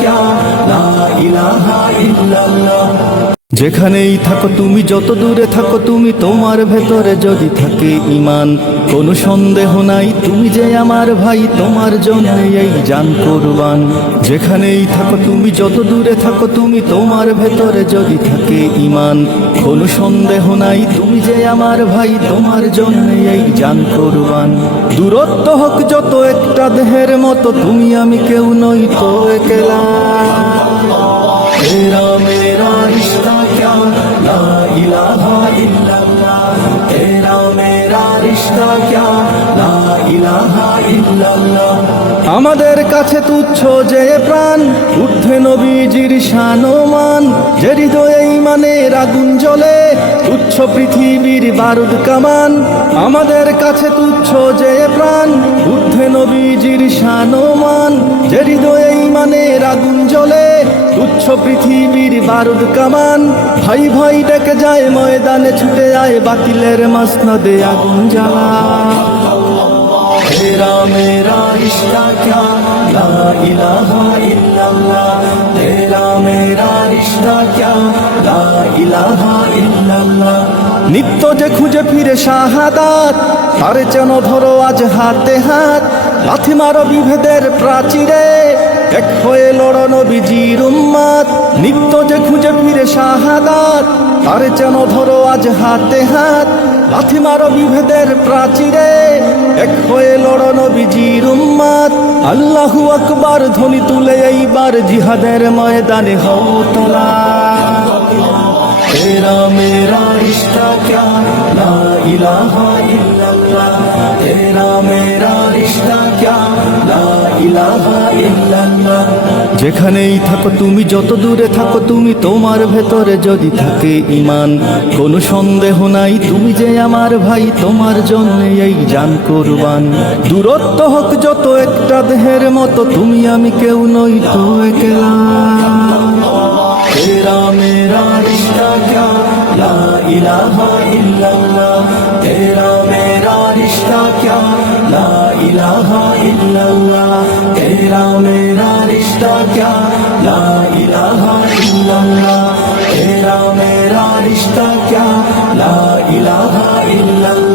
ক্যা লা ইলাহা ইল্লাল্লাহ। যেখানেই থাকো তুমি, যত দূরে থাকো তুমি, তোমার ভেতরে যদি থাকে ইমান কোনো সন্দেহ নাই, তুমি যে আমার ভাই, তোমার জন্য এই যান কোরবান। যেখানেই থাকো তুমি, যত দূরে থাকো তুমি, তোমার ভেতরে যদি থাকে ইমান কোনো সন্দেহ নাই, তুমি যে আমার ভাই, তোমার জন্য এই যান কোরবান। দূরত্ব হোক যত একটা দেহের মতো, তুমি আমি কেউ নই তো রিশতা ইলাহা ইলাহা আমাদের কাছে তুচ্ছ যে প্রাণ উর্ধে নবীজির সানমান। যে হৃদয়ে ইমানের আগুন জ্বলে, তুচ্ছ পৃথিবীর বারুদ কামান। আমাদের কাছে তুচ্ছ যে মিশানো মান যে হৃদয়ে ইমানের আগুন জ্বলে, তুচ্ছ পৃথিবীর বারুদ কামান ভাই ভাই ডেকে যায় ময়দানে, ছুটে আয় বাতিলের মাসনদে আগুন জ্বালা। তেরা মেরা রিশতা ক্যা? লা ইলাহা ইল্লাল্লাহ। তেরা মেরা রিশতা ক্যা? লা ইলাহা ইল্লাল্লাহ। নিত্য যে খুঁজে ফিরে শাহাদাত তারে যেন ধরো আজ হাতে হাত লাথি মারো বিভেদের প্রাচীরে এক হয়ে লড়ো নবীজির উম্মাত নিত্য যে খুঁজে ফিরে শাহাদাত তারে যেন ধরো আজ হাতে হাত লাথি মারো বিভেদের প্রাচীরে এক হয়ে লড়ো নবীজির উম্মাত আল্লাহু আকবার, ধ্বনি তুলে এইবার জিহাদের ময়দানে হও तेरा मेरा रिश्ता क्या ला इलाहा इल्लल्लाह तेरा मेरा रिश्ता क्या ला इलाहा इल्लल्लाह যেখানেই থাকো তুমি যত দূরে থাকো তুমি তোমার ভেতরে যদি থাকে ইমান কোনো সন্দেহ নাই তুমি যে আমার ভাই তোমার জন্য এই জান কোরবান দূরত্ব হোক যত একটা দেহের মতো তুমি আমি কেউ নই তো একলা तेरा मेरा रिश्ता क्या ला इलाहा इल्लल्लाह तेरा मेरा रिश्ता क्या ला इलाहा इल्लल्लाह तेरा मेरा रिश्ता क्या ला इलाहा इल्लल्लाह तेरा मेरा रिश्ता क्या ला इलाहा इल्लल्लाह